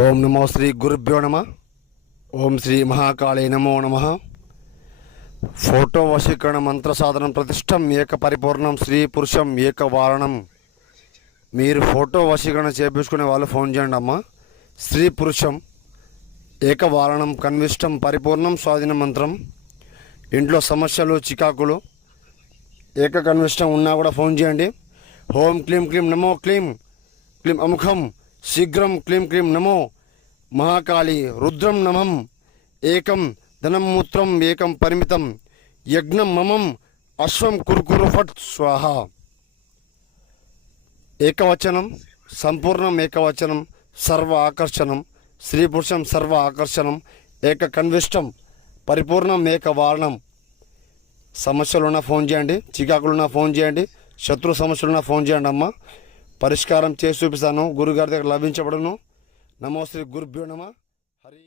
ఓం నమో శ్రీ గురుభ్యో నమ. ఓం శ్రీ మహాకాళే నమో నమ. ఫోటో వశీకరణ మంత్ర సాధనం ప్రతిష్టం ఏక పరిపూర్ణం స్త్రీ పురుషం ఏక వారణం. మీరు ఫోటో వశీకరణ చేపించుకునే వాళ్ళు ఫోన్ చేయండి అమ్మ. స్త్రీ పురుషం ఏక వారణం కన్విష్టం పరిపూర్ణం స్వాధీన మంత్రం. ఇంట్లో సమస్యలు చికాకులు ఏక కన్విష్టం ఉన్నా కూడా ఫోన్ చేయండి. ఓం క్లీం క్లీం నమో క్లీం క్లీం అముఖం శీఘ్రం క్లీం క్లీం నమో మహాకాళి రుద్రం నమం ఏకం ధనం మూత్రం ఏకం పరిమితం యజ్ఞం మమం అశ్వం కురుకురు ఫట్ స్వాహ. ఏకవచనం సంపూర్ణం ఏకవచనం సర్వ ఆకర్షణం స్త్రీ పురుషం సర్వ ఆకర్షణం ఏక కన్విష్టం పరిపూర్ణం ఏక వారణం. సమస్యలున్నా ఫోన్ చేయండి, చికాకులున్నా ఫోన్ చేయండి, శత్రు సమస్యలున్నా ఫోన్ చేయండి అమ్మ. పరిష్కారం చేసి చూపిస్తాను. గురుగారి దగ్గర లభించబడును. నమో శ్రీ గురుభ్యో నమ. హరి